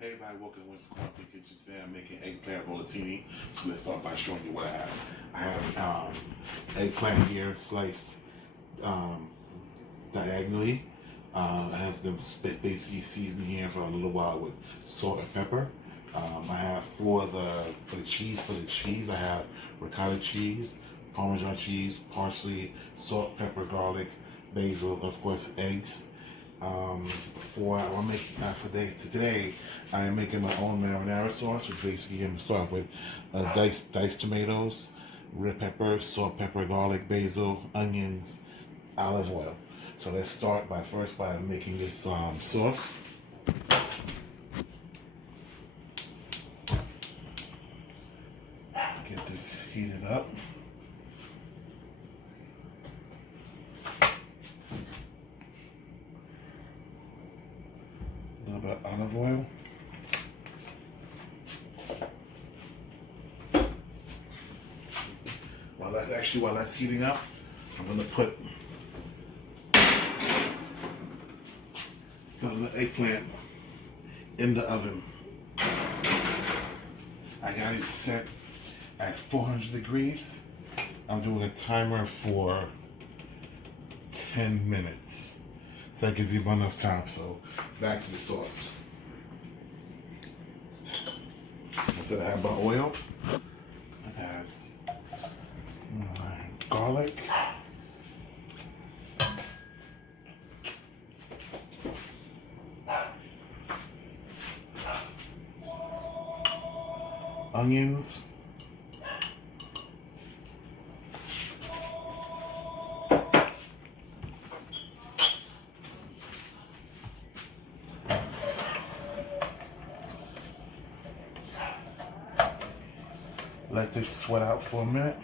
Hey everybody, welcome to Winston Kitchen. Today I'm making eggplant rollatini. So let's start by showing you what I have. I have eggplant here sliced diagonally. I have them basically seasoned here for a little while with salt and pepper. I have for the cheese I have ricotta cheese, Parmesan cheese, parsley, salt, pepper, garlic, basil, and of course eggs. For today, I am making my own marinara sauce, which basically I'm start with diced tomatoes, red pepper, salt, pepper, garlic, basil, onions, olive oil. So let's start by making this sauce. Get this heated up. A little bit of olive oil. While that's heating up, I'm going to put the eggplant in the oven. I got it set at 400 degrees. I'm doing a timer for 10 minutes. So that gives you enough time. So back to the sauce. I said I have my oil. I add my garlic. Onions. Let this sweat out for a minute.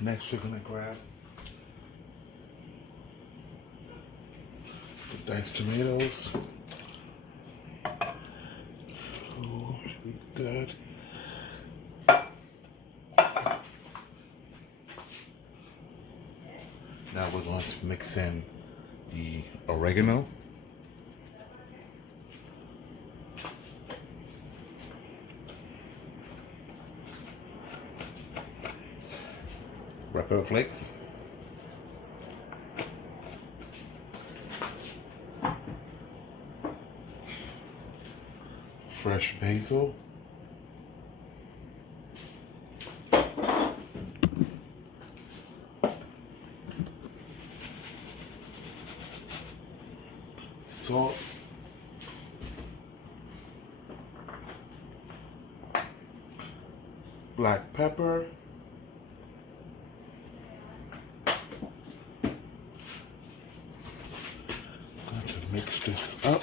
Next, we're going to grab the diced tomatoes. Oh, should be good. Now we're going to mix in the oregano. Red pepper flakes. Fresh basil. Salt. Black pepper. Mix this up.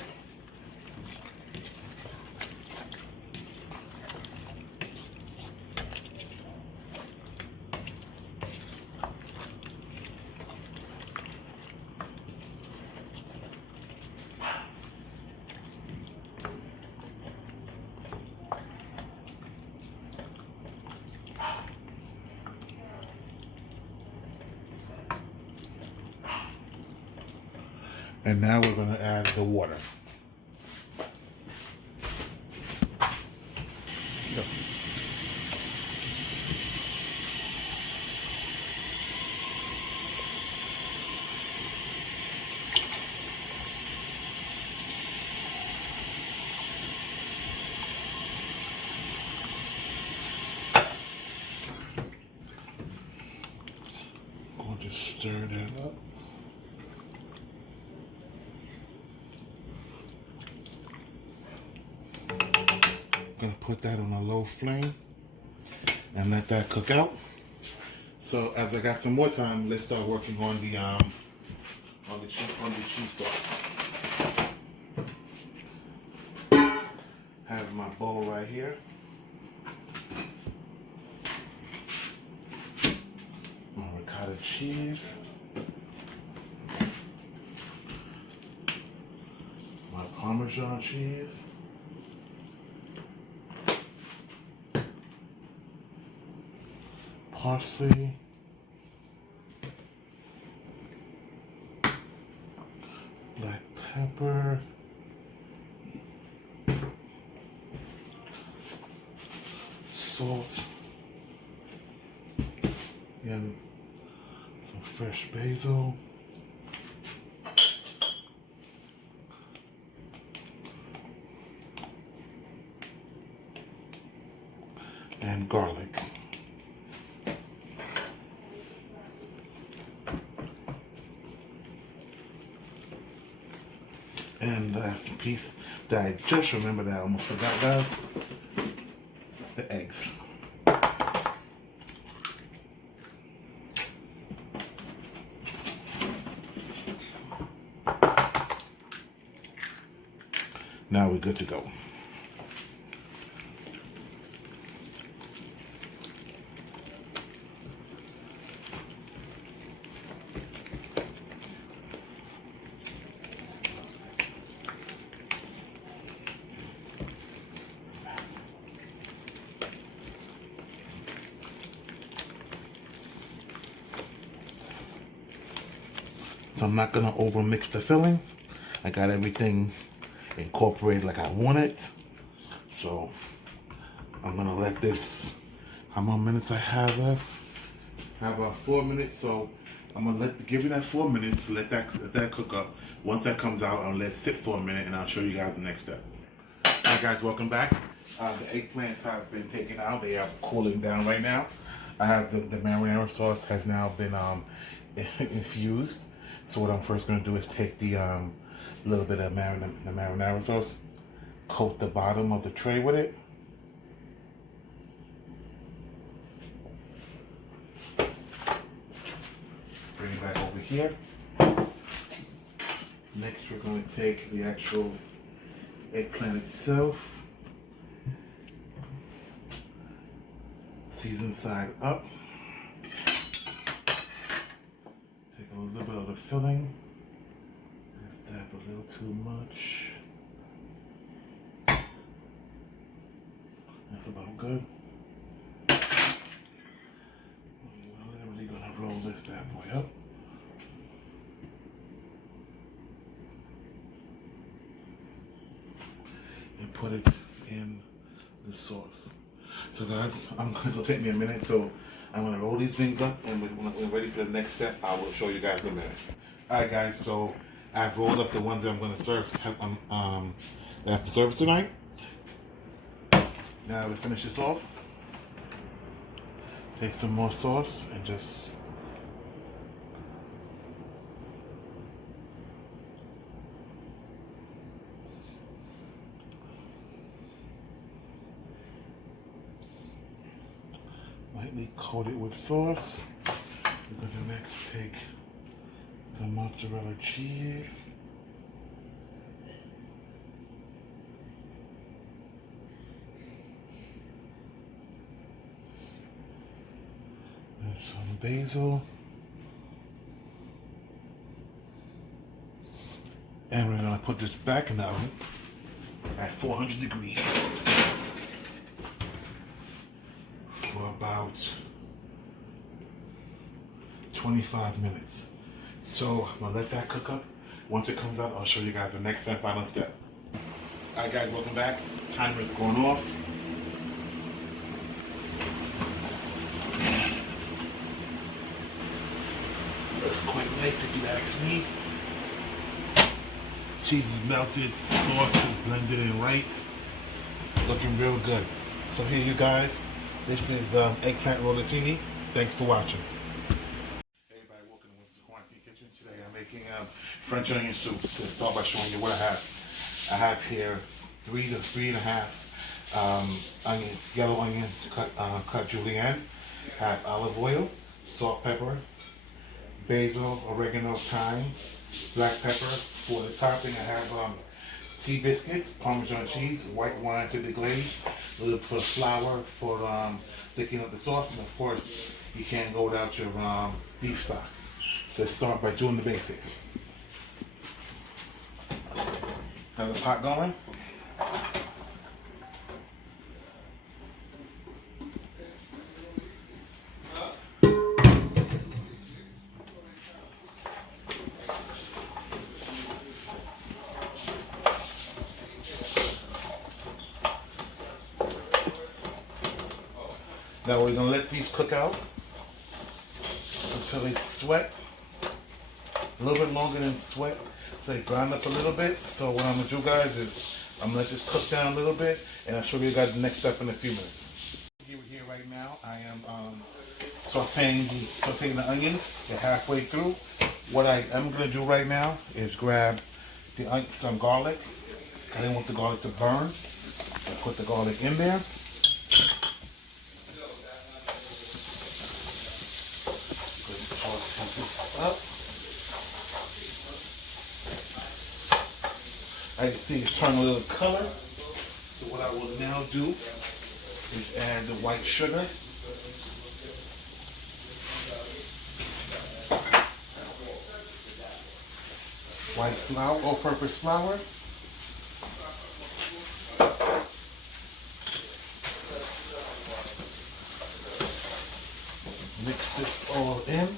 And now we're going to add the water. Going to stir that up. Gonna put that on a low flame and let that cook out. So as I got some more time, let's start working on the cheese sauce. Have my bowl right right here. My ricotta cheese. My Parmesan cheese. Parsley. Black pepper. Salt. And some fresh basil. And garlic. And the last piece that I just remembered that I almost forgot, guys, the eggs. Now we're good to go. So I'm not gonna over mix the filling. I got everything incorporated like I want it. So I'm gonna let this, how many minutes I have left? I have about 4 minutes, so I'm gonna give it that 4 minutes, let that cook up. Once that comes out, I'll let it sit for a minute and I'll show you guys the next step. Alright guys, welcome back. The eggplants have been taken out. They are cooling down right now. I have the marinara sauce has now been infused. So what I'm first gonna do is take the little bit of marinara sauce, coat the bottom of the tray with it. Bring it back over here. Next, we're going to take the actual eggplant itself, season side up. Take a little bit of the filling. Dab a little too much. That's about good. We're literally gonna roll this bad boy up. And put it in the sauce. So guys, this will take me a minute, so I'm gonna roll these things up, and when we're ready for the next step, I will show you guys in a minute. Alright guys, so I've rolled up the ones that I'm gonna serve that I have to serve tonight. Now to finish this off, take some more sauce and just lightly coat it with sauce. We're going to next take the mozzarella cheese. And some basil. And we're going to put this back in the oven at 400 degrees for about 25 minutes. So I'm gonna let that cook up. Once it comes out, I'll show you guys the next and final step. Alright guys, welcome back. Timer's going off. Looks quite nice if you ask me. Cheese is melted, sauce is blended in right. Looking real good. So here you guys, this is Eggplant Rollatini. Thanks for watching. Hey everybody, welcome to Winston's Quarantine Kitchen. Today I'm making French onion soup. So let's start by showing you what I have. I have here 3 to 3.5 onion, yellow onion cut julienne. I have olive oil, salt, pepper, basil, oregano, thyme, black pepper. For the topping, I have tea biscuits, Parmesan cheese, white wine to deglaze, a little for the flour for thickening up the sauce, and of course you can't go without your beef stock. So let's start by doing the basics. Have the pot going. Now we're gonna let these cook out until they sweat a little bit longer than sweat, so they grind up a little bit. So what I'm gonna do, guys, is I'm gonna let this cook down a little bit, and I'll show you guys the next step in a few minutes. Here right now, I am sauteing the onions. They're halfway through. What I am gonna do right now is grab some garlic. I didn't want the garlic to burn. I put the garlic in there. Up. I just see it turn a little color. So what I will now do is add the white sugar. White flour, all-purpose flour. Mix this all in.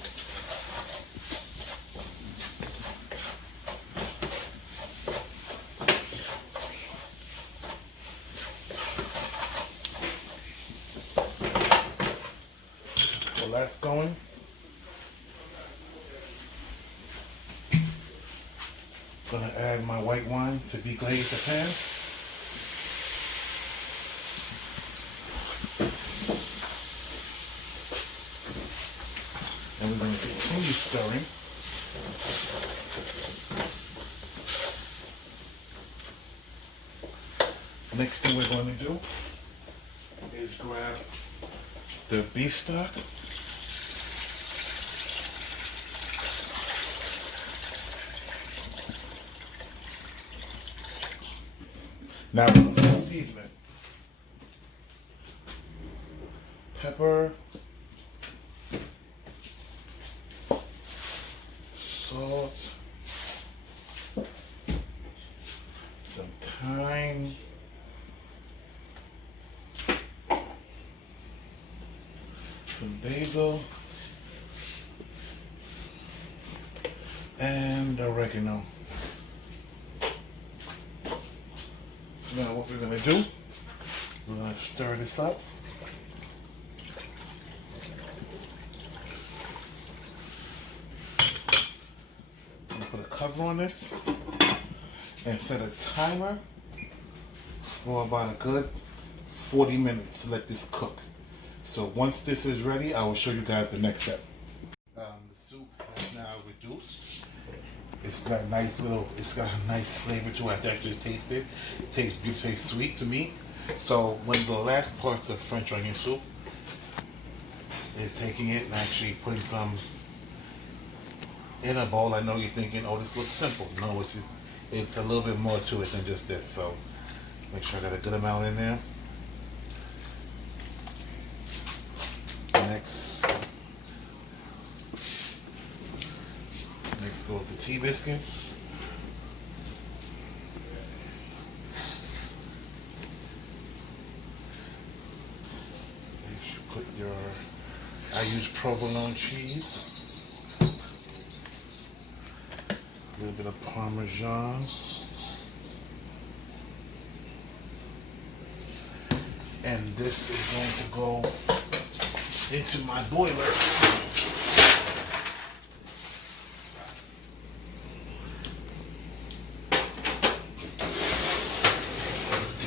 That's going. Gonna add my white wine to deglaze the pan. And we're going to continue stirring. Next thing we're going to do is grab the beef stock. Now we're going to season it. Pepper, salt, some thyme, some basil, and oregano. Now what we're going to do, we're going to stir this up. I'm going to put a cover on this and set a timer for about a good 40 minutes to let this cook. So once this is ready, I will show you guys the next step. The soup has now reduced. It's got a nice flavor to it. I actually taste it. It tastes beautiful, tastes sweet to me. So when the last parts of French onion soup is taking it and actually putting some in a bowl, I know you're thinking, oh, this looks simple. No, it's a little bit more to it than just this. So make sure I got a good amount in there. Next goes the tea biscuits. You should put I use provolone cheese. A little bit of Parmesan. And this is going to go into my boiler.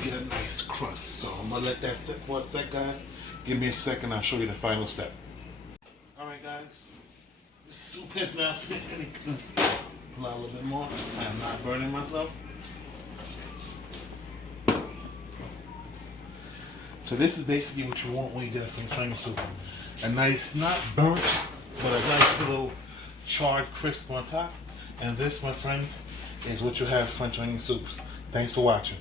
Get a nice crust. So I'm gonna let that sit for a sec, guys. Give me a second, I'll show you the final step. Alright guys, the soup is now sitting. Let's pull out a little bit more. I am not burning myself. So this is basically what you want when you get a French onion soup. A nice, not burnt, but a nice little charred crisp on top. And this, my friends, is what you have French onion soups. Thanks for watching.